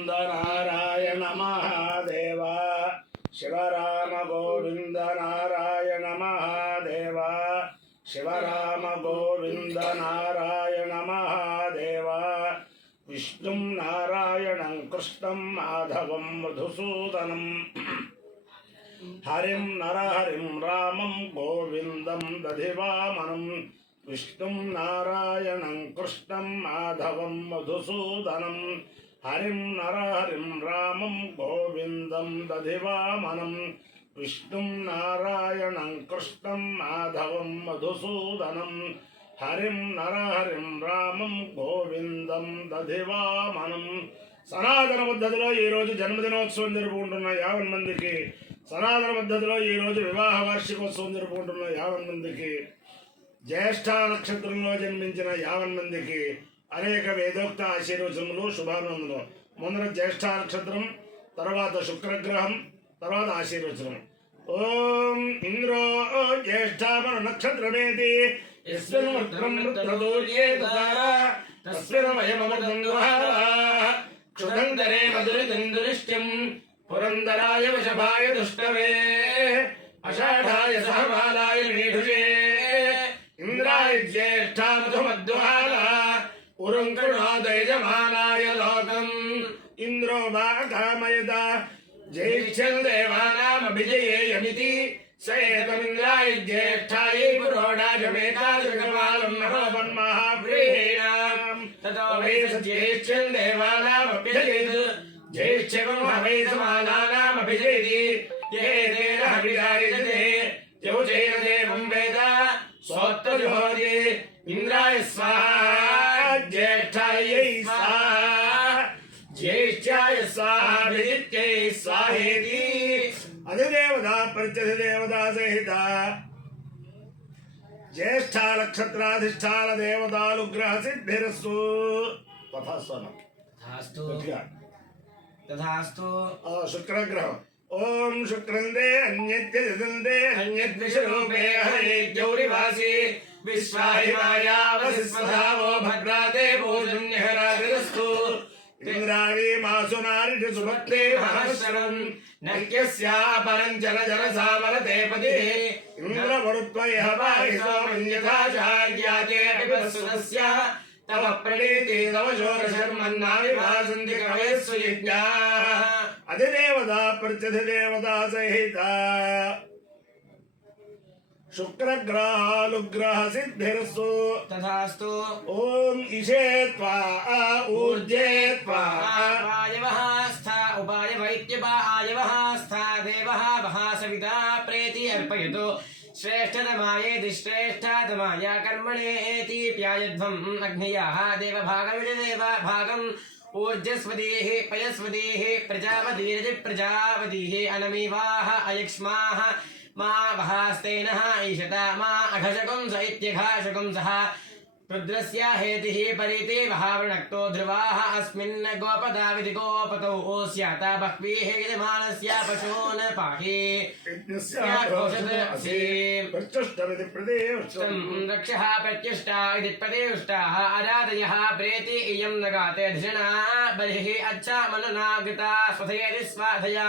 గోవింద నారాయణ మహాదేవ శివరామ గోవింద నారాయణ మహాదేవ శివరామ గోవింద నారాయణ మహాదేవ విష్ణుం నారాయణం కృష్ణం మాధవం మధుసూదనం హరిం నరహరిం రామం గోవిందం దధివామనం విష్ణుం నారాయణం కృష్ణం మాధవం మధుసూదనం హరిం నరహరిం రామం గోవిందం దధివామనం విష్ణుం నారాయణం కృష్ణం మాధవం మధుసూదనం హరిం నరహరిం రామం గోవిందం దధివామనం. సనాతన పద్ధతిలో ఈరోజు జన్మదినోత్సవం జరుపుకుంటున్న 50 మందికి, సనాతన పద్ధతిలో ఈరోజు వివాహ వార్షికోత్సవం జరుపుకుంటున్న 50 మందికి, జ్యేష్ఠ నక్షత్రంలో జన్మించిన 50 మందికి అనేక వేదోక్త ఆశీర్వచనములు శుభానందములు. ముందర జ్యేష్ఠ నక్షత్రం, తర్వాత శుక్రగ్రహం, తర్వాత ఆశీర్వచనం. ఓం ఇంద్రో జ్యేష్ఠామన నక్షత్రమేతి క్షుదంతరే మధురితందురిష్ట్యం పురందరాయ వశభాయ దుష్టవే అషాఢాయ సహమాలాయ నీఢుషే ఇంద్రాయ జ్యేష్ఠామధుమద్వాల ఉరుంకృణోదయజమానాయ లోకం ఇంద్రో వాకామయత జ్యేష్ఠ్యం దేవానామభిజయేయమితి సయేతమింద్రాయ జ్యేష్ఠాయై పురోడాజమేతాదృగమాలం నరోపన్మహావ్రీణాం తతో వై జ్యేష్ఠ్యం దేవానామభిజయేత్ జ్యేష్ఠ్యం హవై సమానానామభిజయతి యే తేన హవిరాయజతే యౌచేన దేవం వేద సోత్తజుహోతి ఇంద్రాయ స్వాహా జ్యేష్ఠాయై స్వాహా జ్యేష్ఠాయ స్వాహా విదిత్యై స్వాహేతి. అధిదేవతా ప్రత్యధిదేవతా సహిత జ్యేష్ఠ నక్షత్రాధిష్టాన దేవతానుగ్రహ సిద్ధిరస్సు. తథాస్తు. శుక్రగ్రహం. ఓం శుక్రందే అన్యద్యదిదందే అన్యద్విషరూపే హరే గౌరివాసి విశ్వాహిమాయావసిస్వధావో భద్రాతే భోజన్యహరాగ్రస్తు ఇంద్రాణి మాసునారిషి సుభక్తే మహర్షరం నక్యస్యా పరంజన జన సామరతే పదే ఇంద్రవరుత్వయ వాహి సోమన్యథాచార్యాతే విపస్సుతస్య తవ ప్రణీతి తవ శోరశర్మన్నా విభాసంతి కవయస్సు యజ్ఞాః. అధిదేవతా ప్రత్యధిదేవతా సహిత శుక్రగ్రహానుగ్రహ సిద్ధిరస్సు. తథాస్తు. ఓం ఇషే త్వా ఊర్జే త్వా వాయవః స్థా ఉపాయ వైద్యపా ఆయవః స్థా దేవః వః సవితా ప్రేతి అర్పయతు శ్రేష్ఠతమాయేతి శ్రేష్ఠతమాయ కర్మణేతి ప్యాయధ్వం అగ్నియాః దేవభాగమితి దేవభాగం ఊర్జస్వతీః పయస్వతీః ప్రజాపతిరతి ప్రజాపతిః అనమీవాః అయక్ష్మాః మా వహాస్తేనః ఈశత మా అఘశకుంస ఇత్యఘాశకుంసః రుద్రస్య హేతిః పరితే వహావృణక్తో ధ్రువాః అస్మిన్ గోపదావితి గోపతౌ ఓస్యాత బహ్వీః యజమానస్య పశూన్ పాహి రక్షః ప్రత్యుష్టా ఇతి ప్రతిష్టాః అరాధయః ప్రేతి ఇయం నగాతే ధిషణా బలిః అచ్చామనునాగతా స్వధయేతి స్వాధయా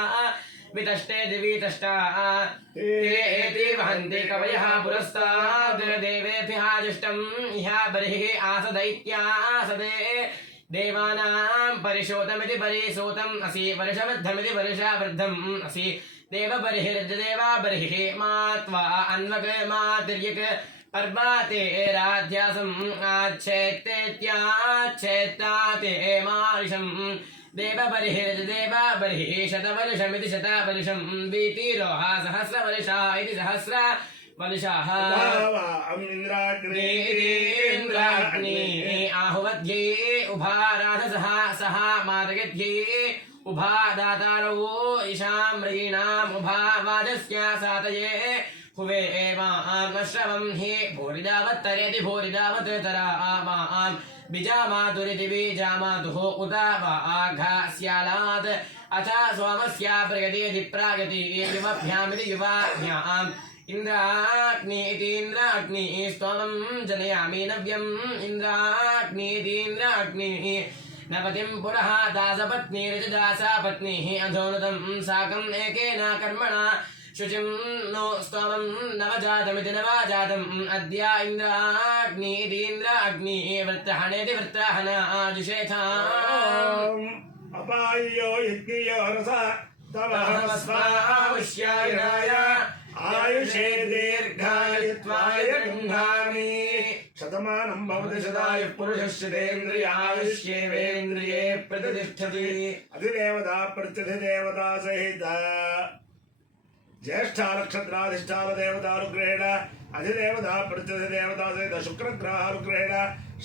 వితష్టే దివితష్టా ఏతి వహంతి కవయః పురస్తాద్ దేవేభ్యః జిష్టం ఇహ బర్హిః ఆసదైత్యాసదే దేవానాం పరిశోతమితి పరిశోతం అసి వర్షవద్ధమితి వర్షవద్ధం అసి దేవబర్హిర్దేవా బర్హిః మా త్వా అన్వక్ మా తిర్యక్ పర్వాతే రాధ్యాసం ఆచ్ఛేత్తేత్యాచ్ఛేత్తాతే మారిషం దేవబర్హిర్దేవ బర్హిః శతవర్షమితి శతవర్షం వీతిరోహ సహస్రవర్షా ఇతి సహస్రవర్షాః. ఇంద్రాగ్ని ఆహువధ్యే ఉభారాధసః సహ మాతయధ్యే ఉభా దాతారో ఇషామ్రీణాం ఉభా వాజస్య సాతయే హువే మాశ్రవం హి భూరిదావత్తరేతి భూరిదావత్ తరామాం బిజామాతురితి బీజామాతుః ఉత వాఘస్యాలాత్ అచ సోమస్య ప్రగతేతి ప్రాగతి యువభ్యామితి యువాభ్యాం इंद्राग्नि स्तोमं जनयामि नव्यम् इंद्राग्नि नपतिं पुरः दासपत्नीरजदासा पत्नीः अधोनुतं साकम् एकेन कर्मणा शुचिं नो स्तोमं नवजातमिति नवजातम् अद्य इन्द्राग्नीतीन्द्र अग्निः वृत्रहणेति वृत्रहना आजुषेथा अपायो यज्ञयो रसा तवहस्वावश्यायणाय आयुषे दीर्घायुत्वाय गृह्णामि शतमानं भवति शतायुः पुरुषस्येन्द्रिय आयुष्येवेन्द्रिये प्रतिष्ठति अधिदेवता प्रत्यधिदेवता सहित ज्येष्ठा नक्षत्राधिष्ठान देवतानुग्रहेण अधिदेवता प्रत्यधिदेवता सहित शुक्रग्रहानुग्रहेण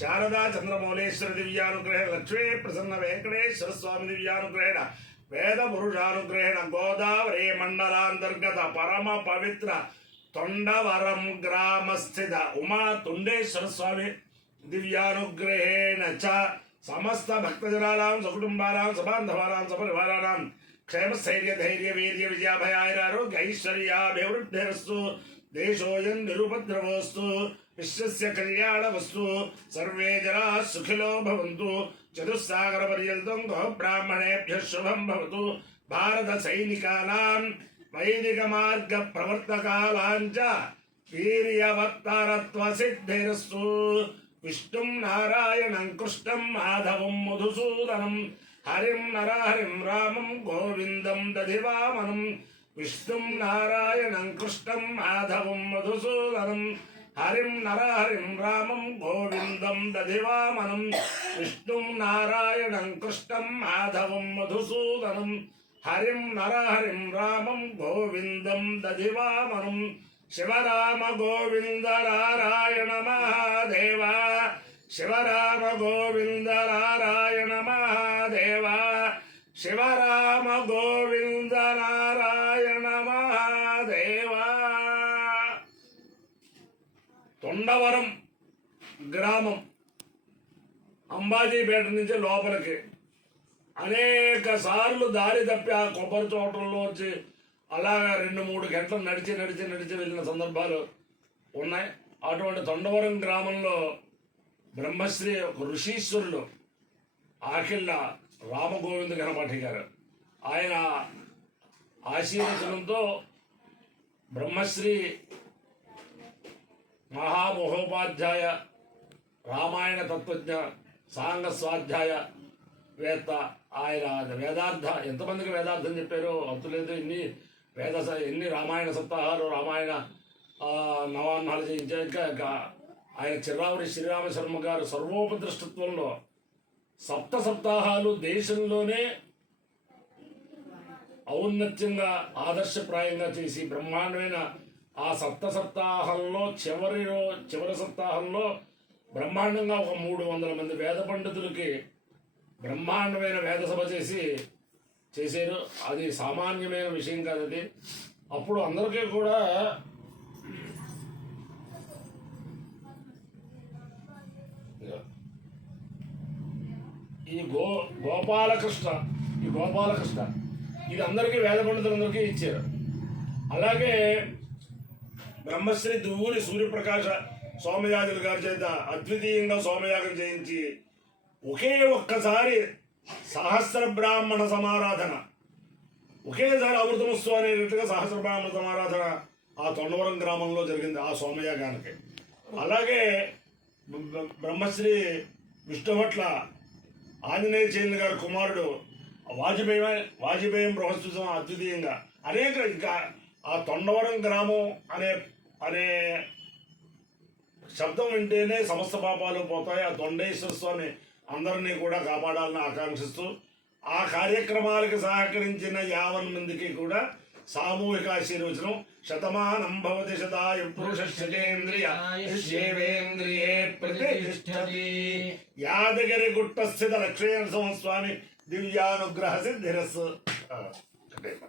शारदा चंद्रमौलेश्वर दिव्यानुग्रहेण लक्ष्मी प्रसन्न वेंकटेश्वर स्वामी दिव्यानुग्रहेण वेद पुरुषानुग्रहेण गोदावरी मंडलांतर्गत परम पवित्र तोंडवरम ग्राम स्थित उमा तुंडेश्वर स्वामी दिव्यानुग्रहेण च समस्त भक्तजनानां सकुटुंबानां सबान्धवानां सपरिवाराणां क्षेम स्थैर्य धैर्य वीर्य विजयाभयारोग्य ऐश्वर्याभिवृद्धिरस्तु देशोऽयं निरुपद्रवोऽस्तु विश्वस्य कल्याणमस्तु सर्वे जनाः सुखिनो भवन्तु चतुस्सागरपर्यन्तं गोब्राह्मणेभ्यः शुभं भवतु भारत सैनिकानां वैदिकमार्ग प्रवर्तकानां च वीर्यवत्तरत्वसिद्धिरस्तु विष्णुं नारायणं कृष्णं माधवं मधुसूदनं हरिं नरहरिं रामं गोविन्दं दधिवामनं विष्णुं नारायणं कृष्णं माधवं मधुसूदनं हरिं नरहरिं रामं गोविन्दं दधिवामनं विष्णुं नारायणं कृष्णं माधवं मधुसूदनं हरिं नरहरिं रामं गोविन्दं दधिवामनं शिवराम गोविन्द नारायण महादेव शिवराम गोविन्द नारायण महादेव शिवराम गोविन्द नारायण महादेव తొండవరం గ్రామం అంబాజీపేట నుంచి లోపలికి అనేక సార్లు దారి తప్పి ఆ కొబ్బరి తోటల్లో వచ్చి అలాగా 2-3 గంటలు నడిచి వెళ్ళిన సందర్భాలు ఉన్నాయి. అటువంటి తొండవరం గ్రామంలో బ్రహ్మశ్రీ ఒక ఋషీశ్వరుడు ఆఖిళ్ళ రామగోవింద గణపతి గారు ఆయన ఆశీర్వచనంతో బ్రహ్మశ్రీ మహామహోపాధ్యాయ రామాయణ తత్వజ్ఞ సాంగ స్వాధ్యాయ వేత్త ఆయన వేదార్థ ఎంతమందికి వేదార్థం చెప్పారో అంతులేదు. ఎన్ని రామాయణ సప్తాహాలు రామాయణ నవాన్నాలు చేయించాక ఆయన చిర్రావుడి శ్రీరామ శర్మ గారు సర్వోపదృష్టత్వంలో సప్తాహాలు దేశంలోనే ఔన్నత్యంగా ఆదర్శప్రాయంగా చేసి బ్రహ్మాండమైన ఆ సప్తాహంలో చివరి సప్తాహంలో బ్రహ్మాండంగా ఒక 300 మంది వేద పండితులకి బ్రహ్మాండమైన వేద సభ చేశారు. అది సామాన్యమైన విషయం కాదు. అది అప్పుడు అందరికీ కూడా ఈ గోపాలకృష్ణ ఇది అందరికీ వేద పండితులందరికీ ఇచ్చారు. అలాగే బ్రహ్మశ్రీ దువ్వూరి సూర్యప్రకాశ సోమయాజుల గారి చేత అద్వితీయంగా సోమయాగం చేయించి ఒకే ఒక్కసారి సహస్ర బ్రాహ్మణ సమారాధన ఒకేసారి అమృతమస్తు అనేటట్టుగా సహస్ర బ్రాహ్మణ సమారాధన ఆ తొండవరం గ్రామంలో జరిగింది ఆ సోమయాగానికి. అలాగే బ్రహ్మశ్రీ విష్ణుభట్ల ఆంజనేయ చైతన్య గారి కుమారుడు వాజపేయం బృహస్పతి అద్వితీయంగా అనేక ఇంకా ఆ తొండవరం గ్రామం అనే శబ్దం వింటేనే సమస్త పాపాలు పోతాయి. ఆ తొండేశ్వర స్వామి అందరినీ కూడా కాపాడాలని ఆకాంక్షిస్తూ ఆ కార్యక్రమాలకు సహకరించిన 50 మందికి కూడా సామూహిక ఆశీర్వచనం. శతమానం భవతి శతాయు పురుషేంద్రియ ప్రతిష్ఠతి. యాదగిరి గుట్ట స్థిత లక్ష్మీనరసింహ స్వామి దివ్యానుగ్రహ సిద్ధిరస్సు.